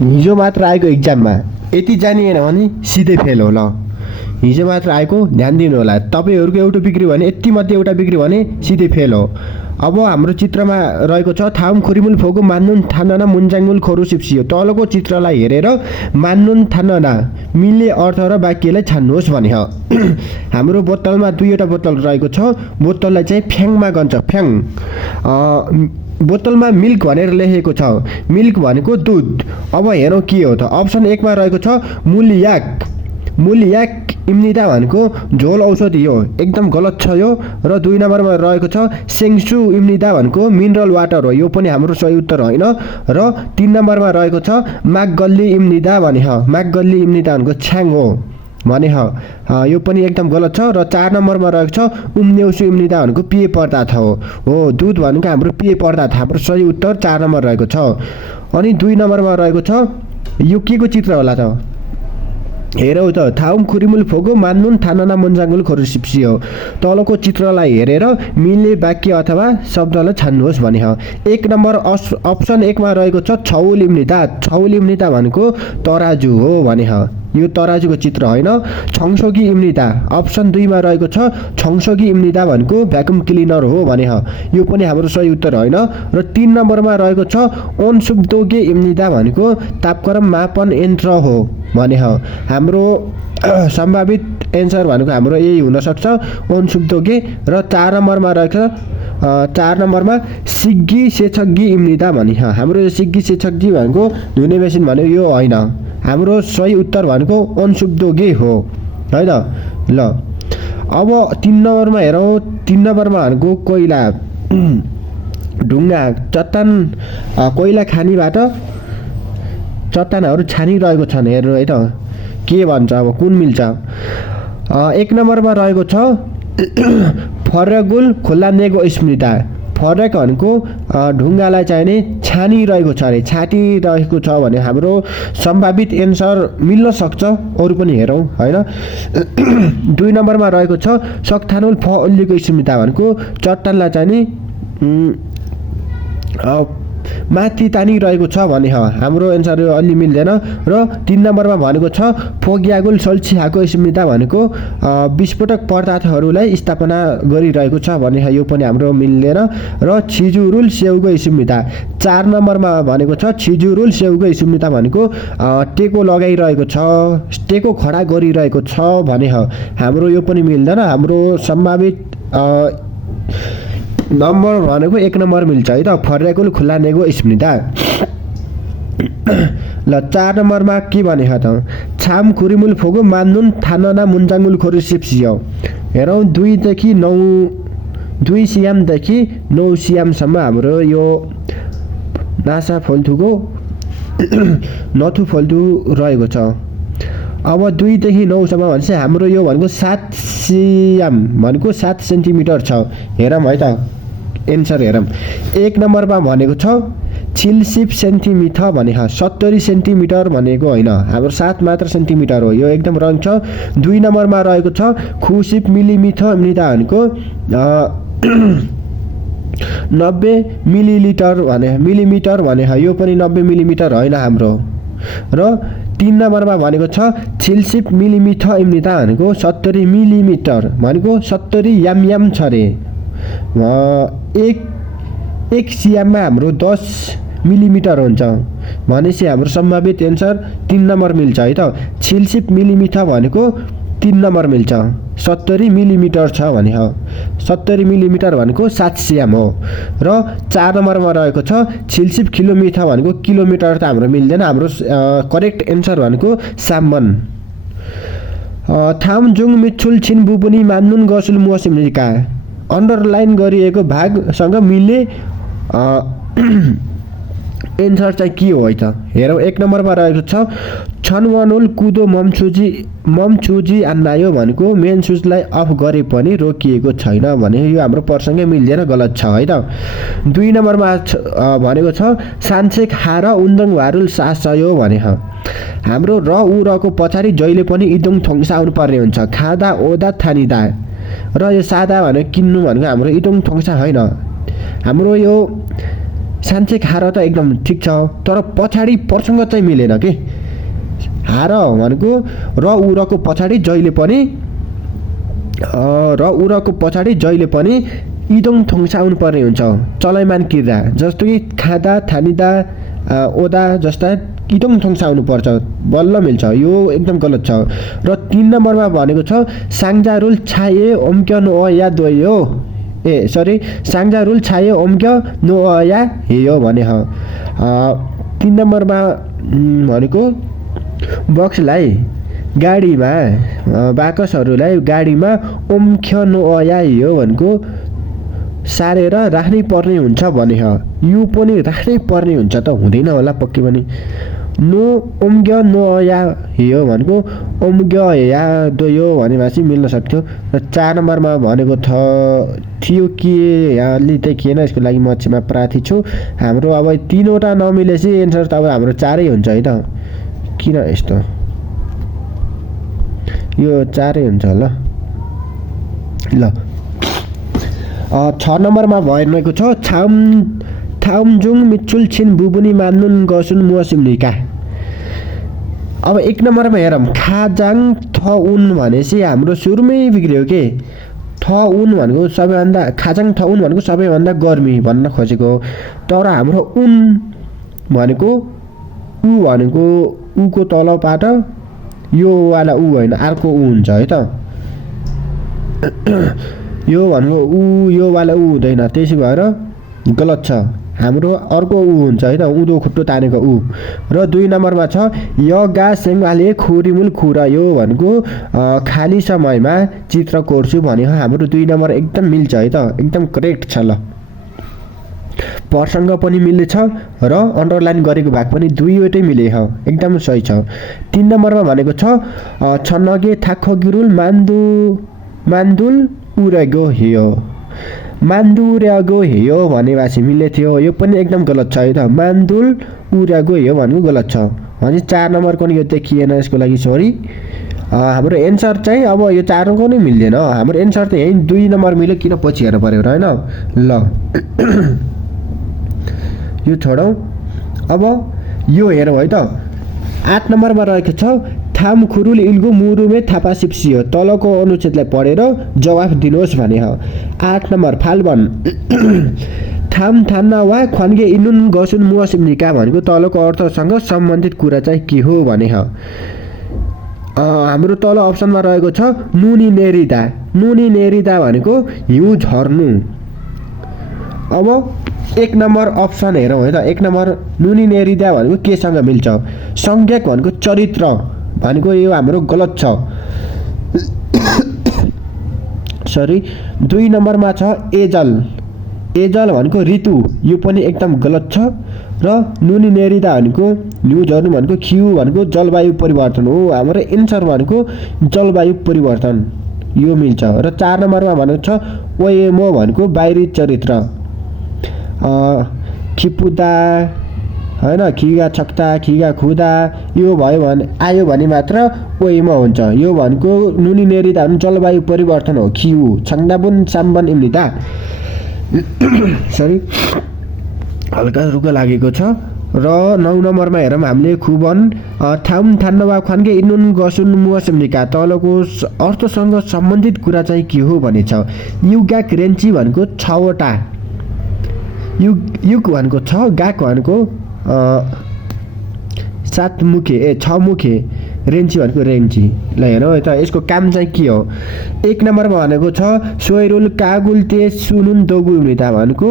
हिजो मात्र आएको एक्जाममा यति जानिएन भने सिधै फेल हो। ल हिजो मात्र आएको ध्यान दिनु होला। तपाईँहरूको एउटा बिग्रियो भने यति मध्ये एउटा बिग्रियो भने सिधै फेल हो। अब हाम्रो चित्रमा रहेको छ थाउम खुरिमुल फोगु मान्नुन थानना मुन्जाङमुल खोरु सिप्सियो। तलको चित्रलाई हेरेर मान्नुन थानना मिल्ने अर्थ र वाक्यलाई छान्नुहोस् भने हो। हाम्रो बोतलमा दुईवटा बोतल रहेको छ। बोतललाई चाहिँ फ्याङमा गन्छ। फ्याङ बोतलमा मिल्क भनेर लेखेको छ। मिल्क भनेको दुध। अब हेरौँ के हो त। अप्सन 1 मा रहेको छ मूलयाक। मूलयाक इम्निदा भनेको झोल औषधि हो, एकदम गलत छ यो। र 2 नम्बरमा रहेको छ सेङ्सु इम्निदा भनेको मिनरल वाटर हो, यो पनि हाम्रो सही उत्तर होइन। र 3 नम्बरमा रहेको छ मागगल्ली इम्निदा भने हो। मागगल्ली इम्निदा भनेको छ्याङ हो भने हो, यो पनि एकदम गलत छ। र 4 नम्बरमा रहेको छ उम्न्यौसु इम्निदा भनेको पेय पदार्थ हो। दुध भनेको हाम्रो पेय पदार्थ, हाम्रो सही उत्तर 4 नम्बर रहेको छ। अनि 2 नम्बरमा रहेको छ यो के को चित्र होला त हेरौ त। थाउम खुरिमुल फोगो मान्नुन थानना मुन्जाङमुल खोरु सिप्सियो। तलको चित्रलाई हेरेर मिल्ने वाक्य अथवा शब्दलाई छान्नुहोस् भने हो। 1 नम्बर अप्सन 1 मा रहेको छ छौल इम्निदा। छौल इम्निदा भनेको तराजु हो भने हो, यो तराजुको चित्र होइन। छङसोगी इम्निदा अप्सन 2 मा रहेको छ छङसोगी इम्निदा भनेको भ्याकुम क्लिनर हो भने हो, यो पनि हाम्रो सही उत्तर होइन। र 3 नम्बरमा रहेको छ ओनसुब्दोगे इम्निदा भनेको तापक्रम मापन यन्त्र हो भने हो। हाम्रो सम्भावित एन्सर भनेको हाम्रो यही हुनसक्छ ओनसुब्दोगे। र 4 नम्बरमा रहेको 4 नम्बरमा सिग्गी सेछग्गी इम्निदा भने हो। हाम्रो यो सिग्गी सेछग्गी भनेको धुने मेसिन भनेको यो होइन, हाम्रो सही उत्तर भनेको ओनसुब्दोगे हो है त। ल अब 3 नम्बरमा हेरौँ। 3 नम्बरमा भनेको कोइला ढुङ्गा चट्टान कोइला खानीबाट चट्टानहरू छानिरहेको छन् हेर्नु है त के भन्छ अब कुन मिल्छ। 1 नम्बरमा रहेको छ फर्रगुल खोला नेगो स्मृता। फरक भनेको ढुङ्गालाई चाहिँ नि छानिरहेको छ अरे, छाटिरहेको छ भने हाम्रो सम्भावित एन्सर मिल्न सक्छ। अरू पनि हेरौँ होइन। 2 नम्बरमा रहेको छ सक्थानुल फ अल्लीको स्मृता भनेको चट्टानलाई चाहिँ नि माथि तानिरहेको छ भने हो, हाम्रो एन्सर यो अलि मिल्दैन। र 3 नम्बरमा भनेको छ फोग्यागुल सल्चिहाको स्मृता भनेको विस्फोटक पदार्थहरूलाई स्थापना गरिरहेको छ भने यो पनि हाम्रो मिल्दैन। र छिजुरुल सेउको स्मृता 4 नम्बरमा भनेको छ छिजुरुल सेउको स्मृता भनेको टेको लगाइरहेको छ, टेको खडा गरिरहेको छ भने हो, हाम्रो यो पनि मिल्दैन। हाम्रो सम्भावित नम्बर भनेको 1 नम्बर मिल्छ है त फर्रेकुल खुल्ला नेगो स्मृता। ल 4 नम्बरमा के भने त छाम खुरिमुल फोगो मान्नुन थानना मुन्जाङमुल खोरु सिप्सियो। हेरौँ 2 देखि 2 सियामदेखि 9 सियामसम्म हाम्रो यो नासा फोल्थुको नथु फोल्थु रहेको छ। अब 2 देखि 9 सम्म भनेपछि हाम्रो यो भनेको 7 सियाम भनेको 7 सेन्टिमिटर छ। हेरौँ है त एन्सर हेरौँ। 1 नम्बरमा भनेको छ छिलसिप सेन्टिमिटर भने 70 सेन्टिमिटर भनेको होइन, हाम्रो 7 मात्र सेन्टिमिटर हो, यो एकदम रङ छ। 2 नम्बरमा रहेको छ खुसिप मिलिमिटर मृदा भनेको 90 मिलिलिटर भने मिलिमिटर भने यो पनि 90 मिलिमिटर होइन हाम्रो। र 3 नम्बरमा भनेको छ छिलसिप मिलिमिटर इम्निता भनेको 70 मिलिमिटर भनेको 70 याम छ रे। एक सियाममा हाम्रो 10 मिलिमिटर हुन्छ भनेपछि हाम्रो सम्भावित एन्सर 3 नम्बर मिल्छ है त। छिलसिप मिलिमिटर भनेको 3 नम्बर मिल्छ, 70 मिलिमिटर छ भने हो। 70 मिलिमिटर भनेको 7 सियाम हो। र 4 नम्बरमा रहेको छ छिलसिप किलोमिटर भनेको किलोमिटर त हाम्रो मिल्दैन, हाम्रो करेक्ट एन्सर भनेको सामन। थाम जुङ मिछुल छिन बुबुनी मान्नुन गसुल मुसिमनिका अन्डरलाइन गरिएको भागसँग मिल्ने एन्सर चाहिँ के हो है त हेरौँ। 1 नम्बरमा रहेको छ छनवनुल कुदो ममछुजी अन्नायो भनेको मेन स्विचलाई अफ गरे पनि रोकिएको छैन भने यो हाम्रो प्रसङ्गै मिल्दैन, गलत छ है त। 2 नम्बरमा भनेको छ सान्सेक हार उन्दङ वारुल सासयो भने हाम्रो र उ रको पछाडि जहिले पनि इदङ थोङ्सा आउनु पर्ने हुन्छ, खादा ओदा थानिदा। र यो सादा भनेको किन्नु भनेको हाम्रो इदङ थोङ्सा होइन, हाम्रो यो सान्छे खार त एकदम ठिक छ, तर पछाडि प्रसङ्ग चाहिँ मिलेन के। हार भनेको र उरको पछाडि जहिले पनि इदोङ थोङ्साउनु पर्ने हुन्छ। चलैमान क्रिया जस्तो कि खाँदा थानिदा ओदा जस्ता इदोङ थोङ्साउनु पर्छ, बल्ल मिल्छ। यो एकदम गलत छ। र 3 नम्बरमा भनेको छ साङ्जारुल छाए ओम्क्य नो या दोयो साङ्जारुल छाए ओम्क्य नो या हेयो भने 3 नम्बरमा भनेको बक्सलाई गाडीमा बाकसहरूलाई गाडीमा ओम्ख्य नो या हेयो भनेको सारेर राख्नै पर्ने हुन्छ भने यो पनि राख्नै पर्ने हुन्छ त हुँदैन होला पक्कै पनि। नो ओम्ग्य नो या हेयो भनेको ओम्ग्य या दोयो भनेपछि मिल्न सक्थ्यो। र 4 नम्बरमा भनेको थियो कि अलि त थिएन, यसको लागि म क्षमा प्रार्थी छु। हाम्रो अब 3वटा नमिलेपछि एन्सर त अब हाम्रो 4 हुन्छ है त। किन यस्तो, यो 4 हुन्छ ल। 6 नम्बरमा भइरहेको छ थाउमजुङ मिचुल छिन बुबुनी मान्नुन गसुन मुसिमनिका। अब 1 नम्बरमा हेरौँ खाजाङ थउन भनेपछि हाम्रो सुरुमै बिग्रियो के। थउन भनेको सबैभन्दा खाजाङ थउन भनेको सबैभन्दा गर्मी भन्न खोजेको, तर हाम्रो उन भनेको उको तलबाट यो वाला उ होइन, अर्को उ हुन्छ है त। यो भनेको यो वाला उ हुँदैन, त्यसै भएर गलत छ। हाम्रो अर्को उ हुन्छ है त, उँधो खुट्टो तानेको उ। र 2 नम्बरमा छ यगा सेङ्गाले खुरिमुल खुरा, यो भनेको खाली समयमा चित्र कोर्छु भने हाम्रो 2 नम्बर एकदम मिल्छ है त, एकदम करेक्ट छ ल। प्रसङ्ग पनि मिल्छ र अन्डरलाइन गरेको भाग पनि 2वटै मिले एकदम सही छ। 3 नम्बरमा भनेको छ छनगे थाखगिरुल मान्दुल उरेगो हेयो, मान्दुरेगो हेयो भनेपछि मिल्ने थियो, यो पनि एकदम गलत छ है त। मान्दुल उरेगो हेयो भनेको गलत छ भने 4 नम्बरको नि यो देखिएन, यसको लागि सरी। हाम्रो एन्सर चाहिँ अब यो 4को नै मिल्दैन, हाम्रो एन्सर त यही 2 नम्बर मिल्यो, किन पछि हेर्नु पर्यो र होइन ल। यो छोडौँ, अब यो हेरौँ है त। 8 नम्बरमा रहेको छ थाम खुरुल इल्गो मुरुमे थापा सिप्सियो, तलको अनुच्छेदलाई पढेर जवाफ दिनुहोस् भने 8 नम्बर फाल्बन थाम थान्ना वा खन्गे इनुन गसुन मुसिमनिका भनेको तलको अर्थसँग सम्बन्धित कुरा चाहिँ के हो भने हाम्रो तल अप्सनमा रहेको छ नुनी नेरिदा भनेको हिउँ झर्नु। अब 1 नम्बर अप्सन हेरौँ है त। 1 नम्बर नुनी नेरिदा भनेको केसँग मिल्छ, संज्ञक भनेको चरित्र भनेको यो हाम्रो गलत छ, सरी। 2 नम्बरमा छ एजल भनेको ऋतु, यो पनि एकदम गलत छ। र नुनी नेरिदा भनेको हिउँ झर्नु भनेको खिउ भनेको जलवायु परिवर्तन हो, हाम्रो एन्सर भनेको जलवायु परिवर्तन, यो मिल्छ। र 4 नम्बरमा भनेको छ ओएमो भनेको बाहिरी चरित्र, खिपुदा होइन, खिगा छक्ता खिगा खुदा यो आयो भने मात्र ओएमो हुन्छ। यो भनेको नुनी नेरिदा जलवायु परिवर्तन हो, खिउ छङ्दाबुन साम्बन इम्लिदा सरी हल्का रुको लागेको छ। र 9 नम्बरमा हेरौँ हामीले खुबन थाउम थान्नवा खन्गे इनुन गसुन मुसिमनिका, तलको अर्थसँग सम्बन्धित कुरा चाहिँ के हो भने छ युगाक रेन्ची भनेको 6वटा, युग भनेको 6, गाक भनेको 7 मुखे 6 मुखे, रेन्ची भनेको रेन्ची। ल हेरौँ है त, यसको काम चाहिँ के हो। 1 नम्बरमा भनेको छ सोयरुल कागुल ते सुनुन दोगु मृता भनेको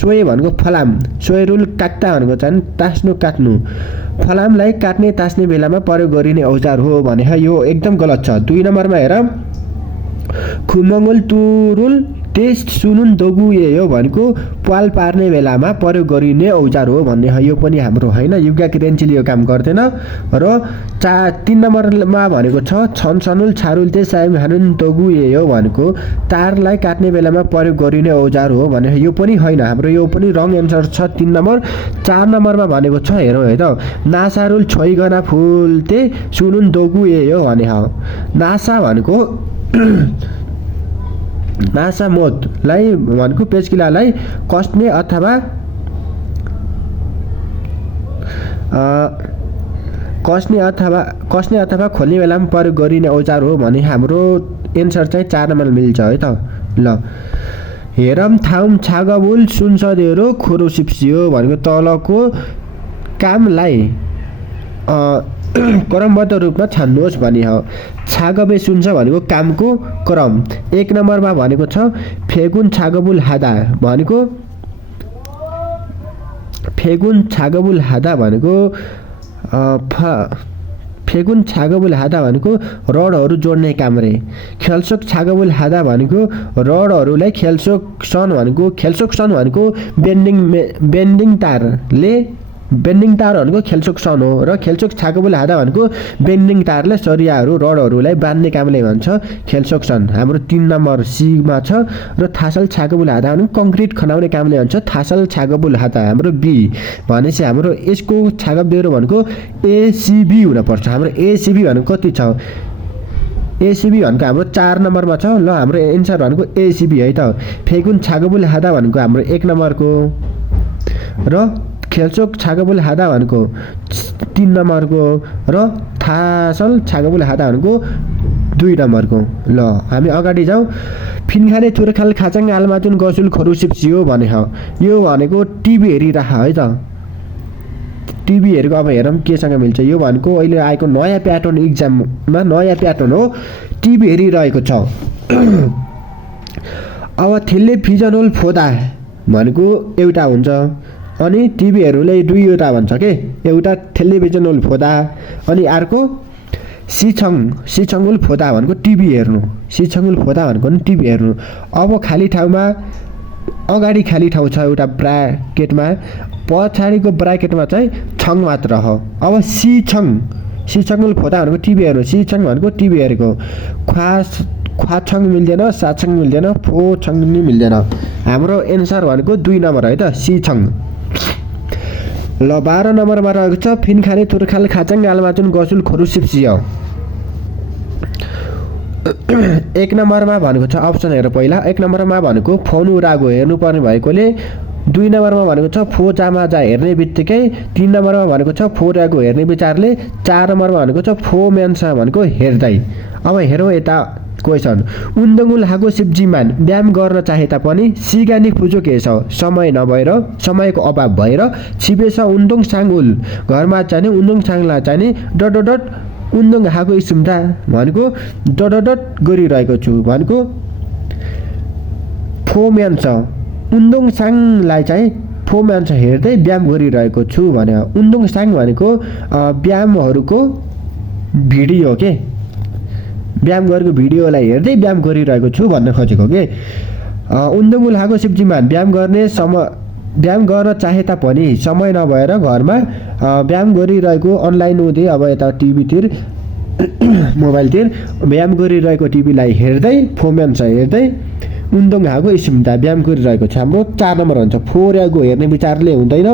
सोय भनेको फलाम, सोयरुल काट्टा भनेको चाहिँ तास्नु काट्नु, फलामलाई काट्ने तास्ने बेलामा प्रयोग गरिने औजार हो भने यो एकदम गलत छ। 2 नम्बरमा हेर खुमङ्गुल तुरुल टेस्ट सुनुन दोगु यो भनेको पाल पार्ने बेलामा प्रयोग गरिने औजार हो भन्ने यो पनि हाम्रो होइन, युगा क्रेन्चीले यो काम गर्दैन। र 3 नम्बरमा भनेको छ छनसनुल छारुल ते साइम हानुन दोगु यो भनेको तारलाई काट्ने बेलामा प्रयोग गरिने औजार हो भने यो पनि होइन, हाम्रो यो पनि रङ एन्सर छ 3 नम्बर। 4 नम्बरमा भनेको छ हेरौँ है त नासारुल छोइगना फुल ते सुनुन दोगु यो भने नासा भनेको नासा मोतलाई भनेको पेचकिलालाई कस्ने अथवा कस्ने अथवा खोल्ने बेलामा प्रयोग गरिने औजार हो भने हाम्रो एन्सर चाहिँ 4 नम्बर मिल्छ है त। ल हेरम थाउम छागबुल सुनसदेरो खोरो सिप्सियो भनेको तलको कामलाई क्रमबद्ध रूपमा छान्नुहोस् भनी हो। छागबे सुन्छ भनेको कामको क्रम। 1 नम्बरमा भनेको छ फेगुन छागबुल हादा भनेको फेगुन छागबुल हादा भनेको फेगुन छागबुल हादा भनेको रडहरू जोड्ने काम रे। खेल्सोक छागबुल हादा भनेको रडहरूलाई खेल्सोक सन भनेको बेन्डिङ तार भनेको खेल्सोक सन हो र खेल्सोक छागबुल हादा भनेको बेन्डिङ तारले सरियाहरू रडहरूलाई बाँध्ने कामले भन्छ खेल्सोक सन। हाम्रो 3 नम्बर सीमा छ र थासल छागबुल हादा भनेको कङ्क्रिट खनाउने कामले भन्छ थासल छागबुल हादा। हाम्रो बी भनेपछि हाम्रो यसको छागबदेरो भनेको एसीबी हुनपर्छ। हाम्रो एसीबी भनेको कति छ? एसीबी भनेको हाम्रो 4 नम्बरमा छ। ल हाम्रो एन्सर भनेको एसीबी है त। फेगुन छागबुल हादा भनेको हाम्रो 1 नम्बरको र खेल्चोक छागबुल हादा भनेको 3 नम्बरको र थासल छागबुल हादा भनेको 2 नम्बरको। ल हामी अगाडि जाउँ। फिनखाने थुरखाल खाचाङ आलमाचुन गसुल खरु सिप्सियो भने हो। यो भनेको टिभी हेरिराख है त। टिभी हेरेको अब हेरौँ केसँग मिल्छ। यो भनेको अहिले आएको नयाँ प्याटर्न इक्जाममा नयाँ प्याटर्न हो। टिभी हेरिरहेको छ। अब थिल्ले फिजनोल फोदा भनेको एउटा हुन्छ अनि टिभीहरूलाई दुईवटा भन्छ के। एउटा टेलिभिजनल फोदा अनि अर्को सिछङुल फोदा भनेको टिभी हेर्नु। सिछङुल फोदा भनेको नि टिभी हेर्नु। अब खाली ठाउँमा अगाडि खाली ठाउँ छ एउटा ब्राकेटमा, पछाडिको ब्राकेटमा चाहिँ छङ मात्र हो। अब सिछङुल फोदा भनेको टिभी हेर्नु। सिछङ भनेको टिभी हेरेको। ख्वाछङ मिल्दैन, साछङ मिल्दैन, फोछङ नि मिल्दैन। हाम्रो एन्सर भनेको 2 नम्बर है त सिछङ। ल 12 नम्बरमा रहेको छ फिनखाने थुरखाल खाचाङ आलमाचुन गसुल खोरु सिप्सियो। 1 नम्बरमा भनेको छ अप्सन हेर पहिला। 1 नम्बरमा भनेको फोनु रागो हेर्नुपर्ने भएकोले 2 नम्बरमा भनेको छ फो जामा जा हेर्ने बित्तिकै 3 नम्बरमा भनेको छ फो रागो हेर्ने विचारले 4 नम्बरमा भनेको छ फो मेन्स भनेको हेर्दै। अब हेरौँ यता क्वेसन। उन्दङ्गुल हागो सिप्जिमान व्यायाम गर्न चाहे तापनि सिगानी फुजो केस समय नभएर समयको अभाव भएर छिबेस उन्दुङ साङ्गुल घरमा चाहिने उन्दुङ साङलाई चाहिने डट उन्दुङ हागो सुम्दा भनेको डट गरिरहेको छु भनेको फोम्यान्छ। उन्दुङ साङलाई चाहिँ फोम्यान्छ हेर्दै व्यायाम गरिरहेको छु भने उन्दुङ साङ भनेको व्यायामहरूको भिडियो के। व्यायाम गरेको भिडियोलाई हेर्दै व्यायाम गरिरहेको छु भन्न खोजेको के। उन्दुङ हागो सिप्जिमान व्यायाम गर्न चाहे तापनि समय नभएर घरमा व्यायाम गरिरहेको अनलाइन हुँदै अब यता टिभीतिर मोबाइलतिर व्यायाम गरिरहेको टिभीलाई हेर्दै फोम्यान्छ हेर्दै उन्दुङ हागो सिम्दा व्यायाम गरिरहेको छ। हाम्रो 4 नम्बर हुन्छ। फोर्यागो हेर्ने विचारले हुँदैन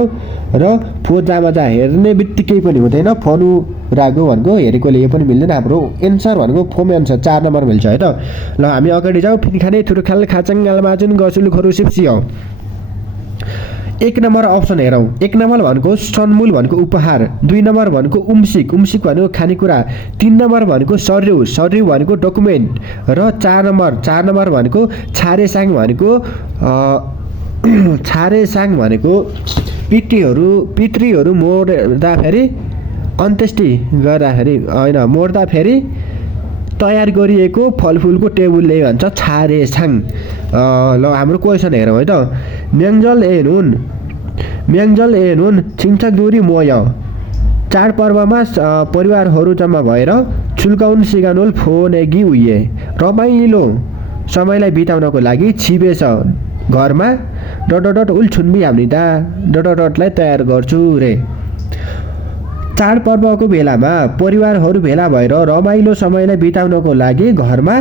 र फो जामा जा हेर्ने बित्तिकै पनि हुँदैन। फोनु रागो भनेको हेरेकोले यो पनि मिल्दैन। हाम्रो एन्सर भनेको फोम्यान्छ 4 नम्बर मिल्छ है त। ल हामी अगाडि जाउँ। फिनखाने थुरखाल खाचाङ आलमाचुन गसुल खरु सिप्सियो। 1 नम्बर अप्सन हेरौँ। 1 नम्बर भनेको सन्मूल भनेको उपहार। 2 नम्बर भनेको उम्सिक भनेको खानेकुरा। 3 नम्बर भनेको सर्यु भनेको डकुमेन्ट र 4 नम्बर भनेको छारेसाङ भनेको पितृहरू मोर्दाखेरि अन्त्येष्टि गर्दाखेरि होइन मोर्दाखेरि तयार गरिएको फलफुलको टेबुलले भन्छ छारेसाङ। ल हाम्रो क्वेसन हेरौँ है त। म्याङ्जल ए नुन छिङछक दुरी मोय चाडपर्वमा परिवारहरू जम्मा भएर छुल्काउन सिगानोल फोनेगी उये रमाइलो समयलाई बिताउनको लागि छिबेछ घरमा डट उल छुन्बी हाम्निदा डटलाई तयार गर्छु रे। चाडपर्वको बेलामा परिवारहरू भेला भएर रमाइलो समयलाई बिताउनको लागि घरमा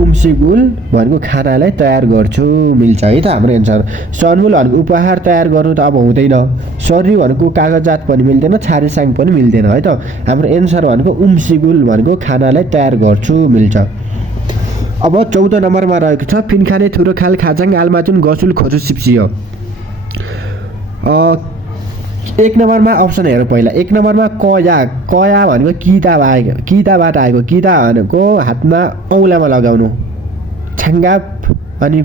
उम्सिगुल भनेको खानालाई तयार गर्छु मिल्छ है त हाम्रो एन्सर। सन्मुल भनेको उपहार तयार गर्नु त अब हुँदैन। सर्री भनेको कागजात पनि मिल्दैन, छारेसाङ पनि मिल्दैन है त। हाम्रो एन्सर भनेको उम्सिगुल भनेको खानालाई तयार गर्छु मिल्छ। अब 14 नम्बरमा रहेको छ फिनखाने थुरखाल खाचाङ आलमाचुन गसुल खोजु सिप्सियो। एक नम्बरमा अप्सन हेरौँ पहिला। एक नम्बरमा कया भनेको किताबाट आएको। किता भनेको हातमा औँलामा लगाउनु, छ्याङ्गाप अनि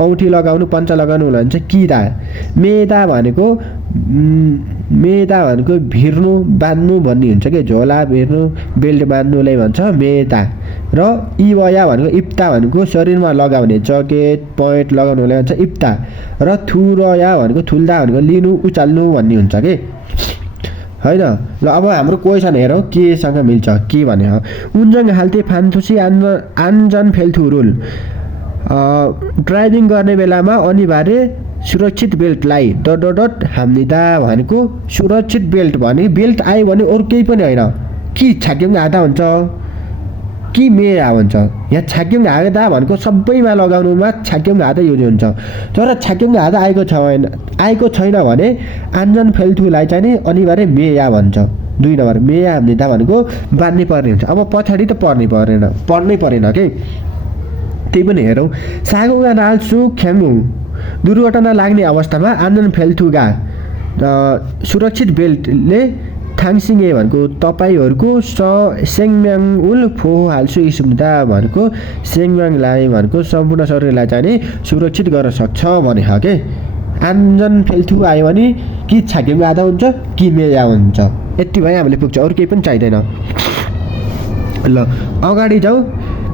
औँठी लगाउनु, पन्चा लगाउनु भन्छ किता। मेदा भनेको भिर्नु बाँध्नु भन्ने हुन्छ कि, झोला भिर्नु बेल्ट बाँध्नुलाई भन्छ मेदा। र इवया भनेको इप्ता भनेको शरीरमा लगाउने जकेट पैन्ट लगाउनुलाई भन्छ इप्ता। र थुरया भनेको थुल्दा भनेको लिनु उचाल्नु भन्ने हुन्छ कि होइन। ल अब हाम्रो क्वेसन हेरौँ केसँग मिल्छ के भने उन्जङ हाल्ते फान्थुसी आन्जन फेल्थु रुल। ड्राइभिङ गर्ने बेलामा अनिवार्य सुरक्षित बेल्टलाई हाम्निदा भनेको सुरक्षित बेल्ट भने बेल्ट आयो भने अरू केही पनि होइन कि छाक्यौँ आधा हुन्छ कि मेया हुन्छ। यहाँ छाक्यौँ आधा भनेको सबैमा लगाउनुमा छाक्यौँ आधा युज हुन्छ। तर छाक्यौँ आधा आएको छैन भने आन्जन फेल्थुलाई चाहिँ नि अनिवार्य मेया भन्छ। 2 नम्बर मेया हाम्निदा भनेको बाँध्नै पर्ने हुन्छ। अब पछाडि त पढ्नै परेन के, त्यही पनि हेरौँ। सागुगा नाल्सु ख्याङ्गु दुर्घटना लाग्ने अवस्थामा आन्जन फेल्थुगा सुरक्षित बेल्टले थाङसिङे भनेको तपाईँहरूको सेङम्याङ उल फोहो हाल्सु इसुम्दा भनेको सेङम्याङलाई भनेको सम्पूर्ण शरीरलाई चाहिँ सुरक्षित गर्न सक्छ भने हो के। आन्जन फेल्थु आयो भने कि छाक्यौँ आधा हुन्छ कि मेया हुन्छ। यति भए हामीले पुग्छ, अरू केही पनि चाहिँदैन। ल अगाडि जाउँ।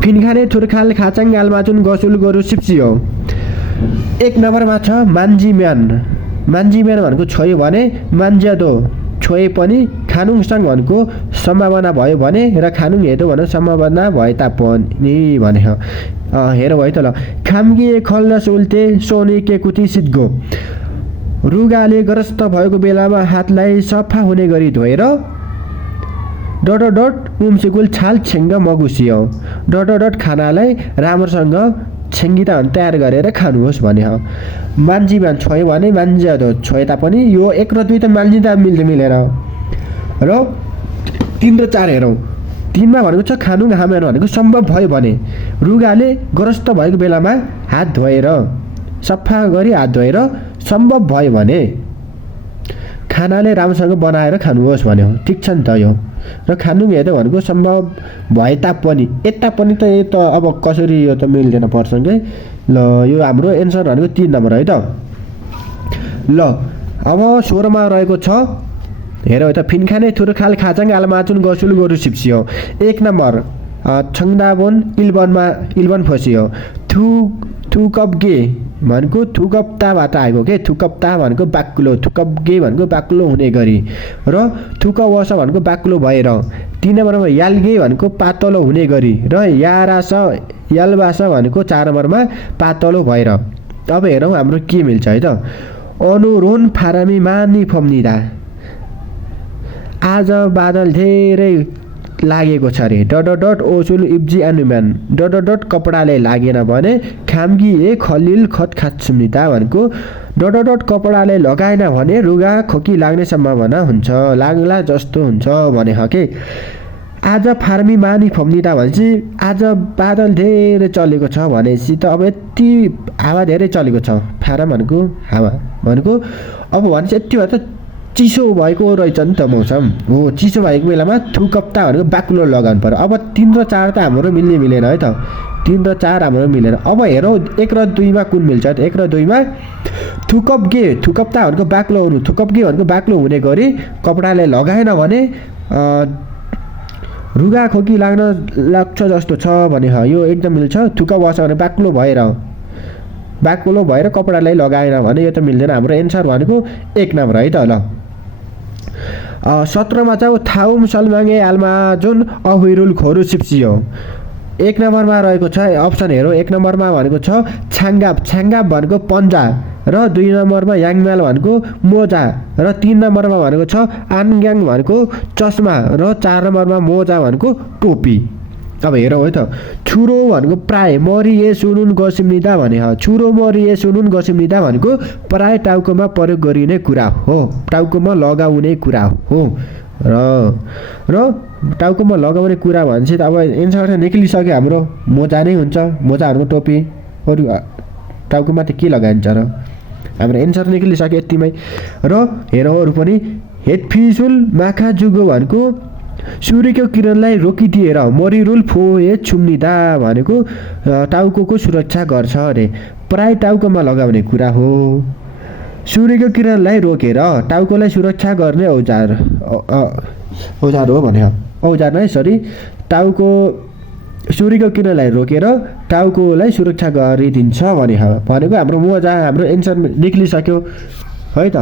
फिनखाने थुर्खाल खाचाङ आलमाचुन गसुल गोरु सिप्सियो। 1 नम्बरमा छ मान्जिम्यान भनेको छोयो भने मान्ज्यादो छोए पनि खानुङसँग भनेको सम्भावना भयो भने र खानुङ हेदो भनेर सम्भावना भए तापनि भने हेर भयो त। ल खाम्गिए खल्लस उल्टे सोनी के कुटी सिद्गो। रुगाले ग्रस्त भएको बेलामा हातलाई सफा हुने गरी धोएर उम्सिकुल छाल छेङ्ग मगुसियो। खानालाई राम्रोसँग छेङ्गिता तयार गरेर खानुहोस् भने हो। मान्जिमान छोयो भने मान्ज्यादो छोए तापनि यो 1 र 2 त मान्जिँदा मिलेन। र 3 र 4 हेरौँ। 3मा भनेको छ खानुङ हामेन भनेको सम्भव भयो भने रुगाले ग्रस्त भएको बेलामा हात धोएर सफा गरी हात धोएर सम्भव भयो भने खानाले राम्रोसँग बनाएर खानुहोस् भन्यो। ठिक छ नि त यो। र खानुङ हेर्दा भनेको सम्भव भए तापनि यता पनि त यो त अब कसरी यो त मिल्दैन पर्सँगै। ल यो हाम्रो एन्सर भनेको 3 नम्बर है त। ल अब 16मा रहेको छ हेर त फिनखाने थुर्खाल खाचाङ आलमाचुन गसुल गोरु सिप्सियो। 1 नम्बर छङदाबोन इल्बन फसियो। थुकप्गे भनेको थुकप्ताबाट आएको के, थुकप्ता भनेको बाक्लो, थुकप्गे भनेको बाक्लो हुने गरी र थुकवस भनेको बाक्लो भएर। 3 नम्बरमा याल्गे भनेको पातलो हुने गरी र यालबास भनेको 4 नम्बरमा पातलो भएर। अब हेरौँ हाम्रो के मिल्छ है त। अनुरोन फारामी मानी फम्निदा। आज बादल धेरै लागेको छ अरे। ओसुल इब्जी अनुमान कपडाले लागेन भने खाम्गी खलिल खत खात्सुम्निदा भनेको कपडाले लगाएन भने रुगा खोकी लाग्ने सम्भावना हुन्छ, लाग्ला जस्तो हुन्छ भने हो के। आज फार्मी मानी फम्निदा भनेपछि आज बादल धेरै चलेको छ भनेपछि त अब यति हावा धेरै चलेको छ। फारम भनेको हावा भनेको अब भनेपछि यति भए त चिसो भएको रहेछ नि त मौसम हो। चिसो भएको बेलामा थुकप्ता भनेको बाक्लो लगाउनु पर्यो। अब 3 र 4 त हाम्रो मिलेन है त। 3 र 4 हाम्रो मिलेन। अब हेरौँ 1 र 2मा कुन मिल्छ। 1 र 2मा थुकप्ता भनेको बाक्लो हुनु, थुकप्गे भनेको बाक्लो हुने गरी कपडाले लगाएन भने रुगा खोकी लाग्छ जस्तो छ भने यो एकदम मिल्छ। थुकवस भने बाक्लो भएर कपडालाई लगाएन भने यो त मिल्दैन। हाम्रो एन्सर भनेको 1 नम्बर है त। ल 17मा चाहिँ थाउम सलमाङ्गे आलमाजुन अहुइरुल खोरु सिप्सियो। 1 नम्बरमा रहेको छ अप्सन हेरौँ। 1 नम्बरमा भनेको छ छाङ्गाप भनेको पन्जा र 2 नम्बरमा याङम्याल भनेको मोजा र 3 नम्बरमा भनेको छ आनग्याङ भनेको चस्मा र 4 नम्बरमा मोजा भनेको टोपी। अब हेरौँ है त। छुरो भनेको प्राय मरिए सुनुन गसिम्निदा भने हो। छुरो मरिए सुनुन गसिम्निदा भनेको प्राय टाउकोमा प्रयोग गरिने कुरा हो, टाउकोमा लगाउने कुरा हो। र टाउकोमा लगाउने कुरा भनेपछि त अब एन्सर निक्लिसक्यो हाम्रो। मोजा नै हुन्छ, मोजा भनेको टोपी, अरू टाउकोमा त के लगाइन्छ र। हाम्रो एन्सर निक्लिसक्यो यतिमै। र हेरौँ अरू पनि हेटफिसुल माखा जुगो भनेको सूर्यको किरणलाई रोकिदिएर मरिरुल फोए छुम्निदा भनेको टाउको सुरक्षा गर्छ अरे। प्राय टाउकोमा लगाउने कुरा हो। सूर्यको किरणलाई रोकेर टाउकोलाई सुरक्षा गर्ने औजार हो भने औजार नै सरी टाउको सूर्यको किरणलाई रोकेर टाउकोलाई सुरक्षा गरिदिन्छ भनेको हाम्रो एन्सर निक्लिसक्यो है त।